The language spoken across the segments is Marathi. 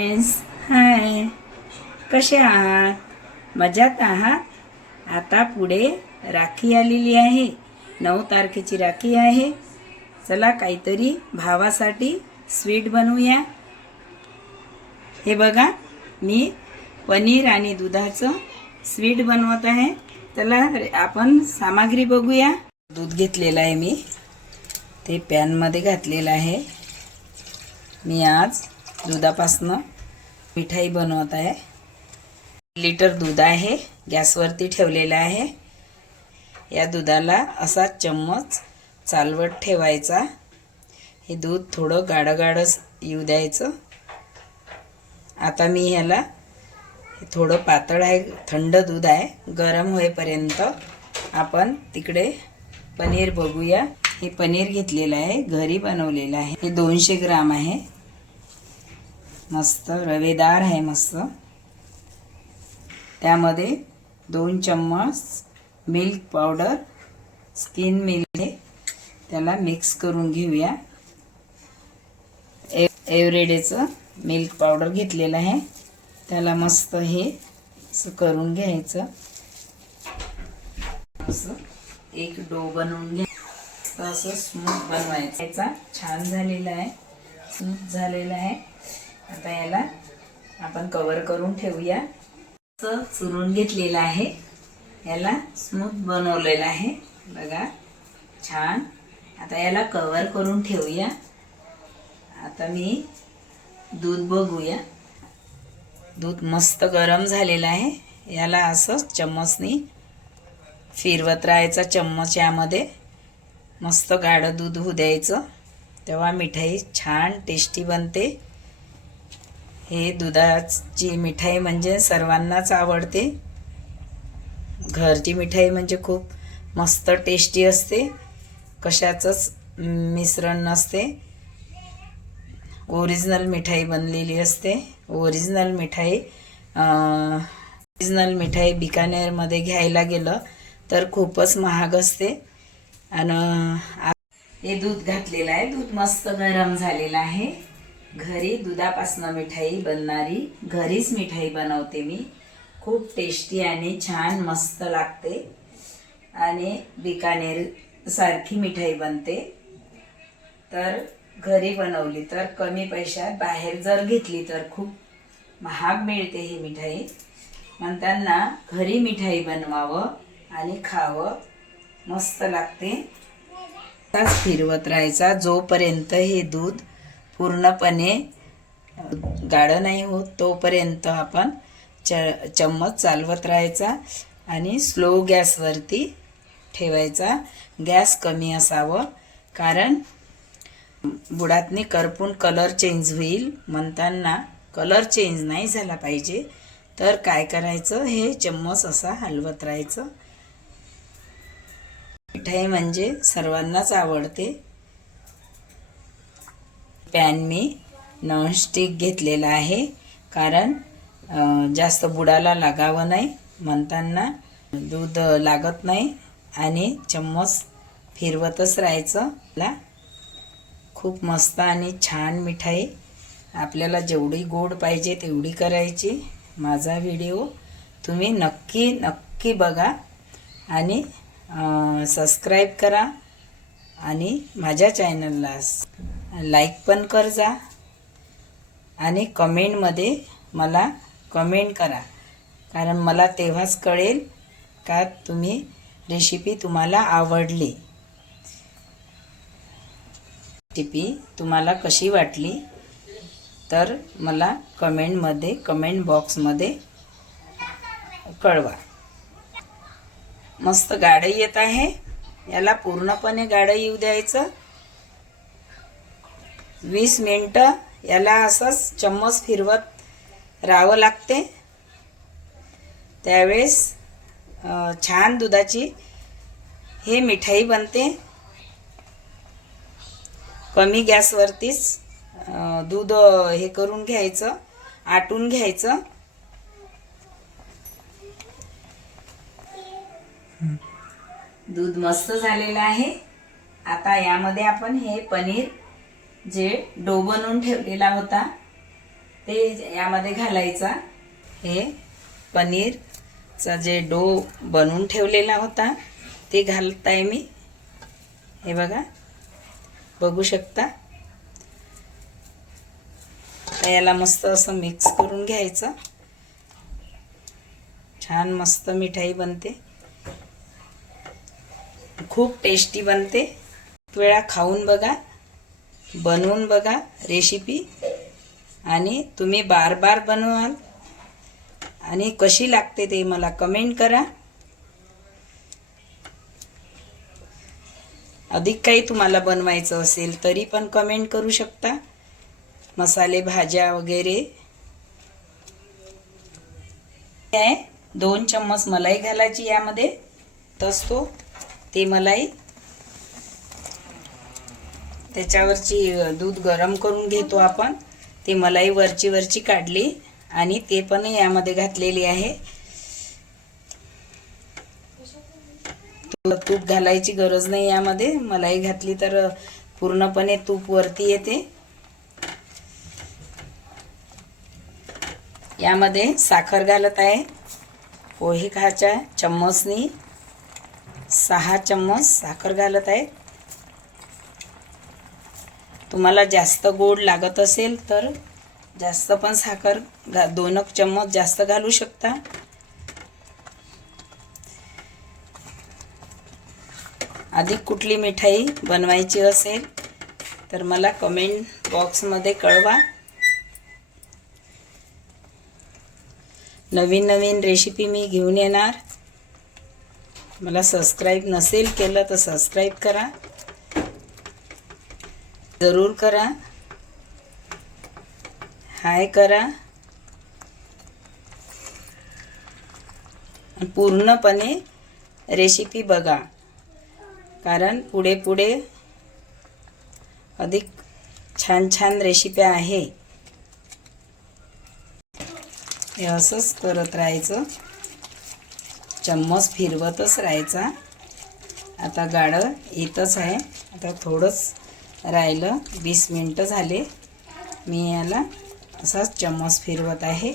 फ्रेंड्स हाय कसे आहात? मजात आहात? आता पुढे राखी आलेली आहे. नऊ तारखेची राखी आहे. चला काहीतरी भावासाठी स्वीट बनवूया. हे बघा मी पनीर आणि दुधाचं स्वीट बनवत आहे. चला आपण सामग्री बघूया. दूध घेतलेलं आहे मी. ते पॅनमध्ये घातलेलं आहे. मी आज दुधापासनं मिठाई बनवत आहे. लिटर दूध आहे गॅसवरती ठेवलेलं आहे. या दुधाला असा चम्मच चालवत ठेवायचा. हे दूध थोडं गाढं गाढं येऊ द्यायचं. आता मी ह्याला थोडं पातळ आहे थंड दूध आहे गरम होईपर्यंत आपण तिकडे पनीर बघूया. हे पनीर घेतलेलं आहे घरी बनवलेलं आहे. हे दोनशे ग्राम आहे. मस्त रवेदार आहे मस्त. त्यामध्ये दोन चम्मच मिल्क पावडर स्किन मिल्क त्याला मिक्स करून घेऊया. ए एवरेडेचं मिल्क पावडर घेतलेलं आहे. त्याला मस्त हे असं करून घ्यायचं. असं एक डो बनवून घ्या. असं स्मूथ बनवायचं. छान झालेला आहे. स्मूथ झालेला आहे. आता याला आपण कवर करून ठेवूया. असं चुरून घेतलेलं आहे. याला स्मूथ बनवलेलं आहे. बघा छान. आता याला कवर करून ठेवूया. आता मी दूध बघूया. दूध मस्त गरम झालेलं आहे. याला असं चम्मचनी फिरवत राहायचा चम्मच यामध्ये. मस्त गाढं दूध होऊ द्यायचं. तेव्हा मिठाई छान टेस्टी बनते. हे दुधाची मिठाई म्हणजे सर्वांनाच आवडते. घरची मिठाई म्हणजे खूप मस्त टेस्टी असते. कशाचंच मिश्रण नसते. ओरिजिनल मिठाई बनलेली असते. ओरिजिनल मिठाई ओरिजिनल मिठाई बिकानेरमध्ये घ्यायला गेलं तर खूपच महाग असते. आणि हे दूध घातलेलं आहे. दूध मस्त गरम झालेलं आहे. घरी दुधापासनं मिठाई बनणारी घरीच मिठाई बनवते मी. खूप टेस्टी आणि छान मस्त लागते. आणि बिकानेर सारखी मिठाई बनते. तर घरी बनवली तर कमी पैशात बाहेर जर घेतली तर खूप महाग मिळते ही मिठाई. म्हणताना घरी मिठाई बनवावं आणि खावं. मस्त लागते. तास फिरवत राहायचा जोपर्यंत हे दूध पूर्णपणे गाढ नाही होत तोपर्यंत आपण च चम्मच चालवत राहायचा आणि स्लो गॅसवरती ठेवायचा. गॅस कमी असावं कारण बुडातनी करपून कलर चेंज होईल म्हणताना कलर चेंज नाही झाला पाहिजे. तर काय करायचं? हे चम्मच असा हलवत राहायचं. मिठाई म्हणजे सर्वांनाच आवडते. पॅन मी नॉनस्टिक घेतलेला आहे. कारण जास्त बुडाला लागावं नाही. म्हणताना दूध लागत नाही आणि चम्मच फिरवतच राहायचं. ला खूप मस्त आणि छान मिठाई आपल्याला जेवढी गोड पाहिजे तेवढी करायची. माझा व्हिडिओ तुम्ही नक्की नक्की बघा आणि सबस्क्राईब करा आणि माझ्या चॅनलला लाईक पण कर जा. आणि कमेंटमध्ये मला कमेंट करा. कारण मला तेव्हाच कळेल का तुम्ही रेसिपी तुम्हाला आवडली. रेसिपी तुम्हाला कशी वाटली तर मला कमेंटमध्ये कमेंट बॉक्समध्ये कळवा. मस्त गाडं येत आहे. याला पूर्णपणे गाडं येऊ द्यायचं. वीस मिनटं याला असंच चम्मच फिरवत राहावं लागते. त्यावेळेस छान दुधाची हे मिठाई बनते. कमी गॅसवरतीच दूध हे करून घ्यायचं आटून घ्यायचं. दूध मस्त झालेलं आहे. आता यामध्ये आपण हे पनीर जे डो बनवून ठेवलेला होता ते यामध्ये घालायचा. हे पनीरचा जे डो बनवून ठेवलेला होता ते घालत आहे मी. हे बघा. बघू शकता. याला मस्त असं मिक्स करून घ्यायचं. छान मस्त मिठाई बनते. खूप टेस्टी बनते. एक वेळा खाऊन बघा. बनवून बघा रेसिपी आणि तुम्ही बार बार बनवाल. आणि कशी लागते ते मला कमेंट करा. अधिक काही तुम्हाला बनवायचं असेल तरी पण कमेंट करू शकता. मसाले भाज्या वगैरे. आहे दोन चम्मच मलाई घालायची यामध्ये. तसतो ते मलाई त्याच्यावरची दूध गरम करून घेतो आपण. ती मलाई वरची वरची काढली आणि ते पण यामध्ये घातलेली आहे. तूप घालायची गरज नाही यामध्ये. मलाई घातली तर पूर्णपणे तूप वरती येते. यामध्ये साखर घालत आहे. पोहे खाच्या चम्मचनी सहा चम्मच साखर घालत आहे. तुम्हाला जास्त गोड लागत असेल तर जास्त पण साखर घा दोन एक चम्मच जास्त घालू शकता. अधिक कुठली मिठाई बनवायची असेल तर मला कमेंट बॉक्समध्ये कळवा. नवीन नवीन रेसिपी मी घेऊन येणार. मला सबस्क्राईब नसेल केलं तर सबस्क्राईब करा. जरूर करा. हाय करा. पूर्णपणे रेसिपी बघा. कारण पुढे पुढे अधिक छान छान रेसिप्या आहे. हे असंच करत राहायचं. चम्मच फिरवतच राहायचा. आता गाडं येतच आहे. आता थोडंच राहिलं. वीस मिनटं झाले. मी याला असाच चम्मच फिरवत आहे.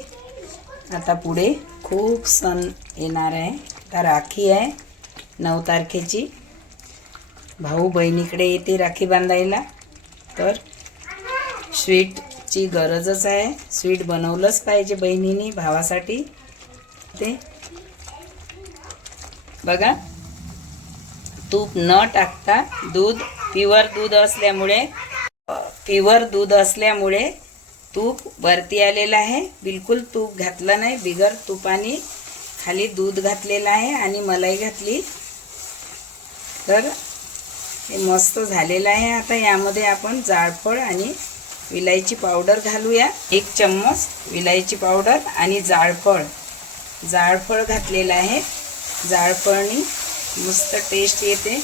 आता पुढे खूप सण येणार आहे. आता राखी आहे. नऊ तारखेची. भाऊ बहिणीकडे येते राखी बांधायला. तर स्वीटची गरजच आहे. स्वीट बनवलंच पाहिजे बहिणीने भावासाठी. ते बघा. तूप न टाकता दूध प्युअर दूध असल्यामुळे प्युअर दूध असल्यामुळे तूप वरती आलेलं आहे. बिलकुल तूप घातलं नाही. बिगर तुपाने खाली दूध घातलेलं आहे आणि मलाई घातली. तर हे मस्त झालेलं आहे. आता यामध्ये आपण जाळफळ आणि विलायची पावडर घालूया. एक चम्मच विलायची पावडर आणि जाळफळ जाळफळ घातलेलं आहे. जाळफळनी मस्त टेस्ट येते.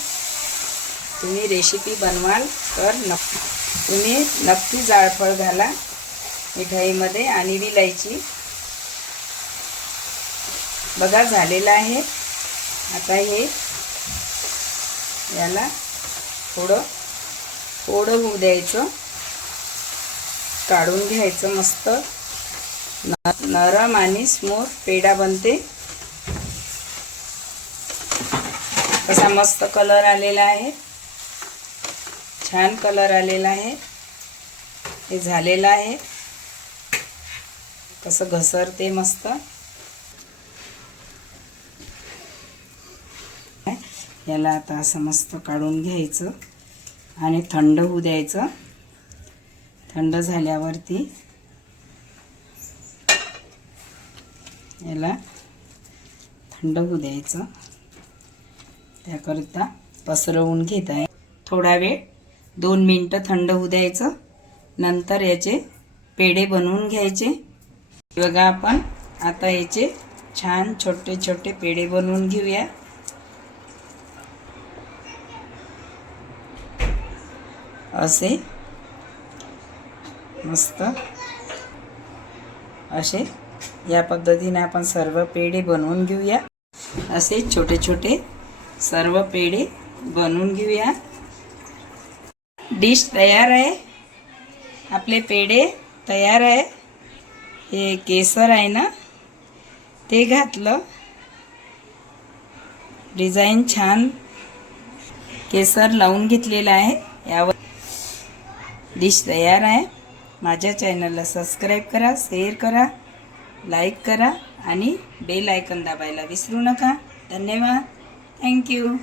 तुम्ही रेसिपी बनवाल तर नक्की. तुम्ही नक्की जाळफळ घाला मिठाईमध्ये आणि विलायची. बघा झालेलं आहे. आता हे याला थोडं थोडं होऊ द्यायचं. काढून घ्यायचं मस्त. न नरम आणि स्मूथ पेढा बनते. कसा मस्त कलर आलेला आहे. छान कलर आलेला आहे. हे झालेलं आहे. कसं घसरते मस्त. याला आता असं मस्त काढून घ्यायचं आणि थंड होऊ द्यायचं. थंड झाल्यावरती याला थंड होऊ द्यायचं. त्याकरिता पसरवून घेत आहे. थोडा वेळ दोन मिनटं थंड होऊ द्यायचं. नंतर याचे पेढे बनवून घ्यायचे. बघा आपण आता याचे छान छोटे छोटे पेढे बनवून घेऊया. असे मस्त. असे या पद्धतीने आपण सर्व पेढे बनवून घेऊया. असे छोटे छोटे सर्व पेढे बनवून घेऊया. डिश तयार आहे. आपले पेढे तयार आहे. हे केसर आहे ना ते घातलं. डिझाईन छान केसर लावून घेतलेलं आहे. यावर डिश तयार आहे. माझ्या चॅनलला सबस्क्राईब करा शेअर करा लाईक करा आणि बेल आयकन दाबायला विसरू नका. धन्यवाद. थँक्यू.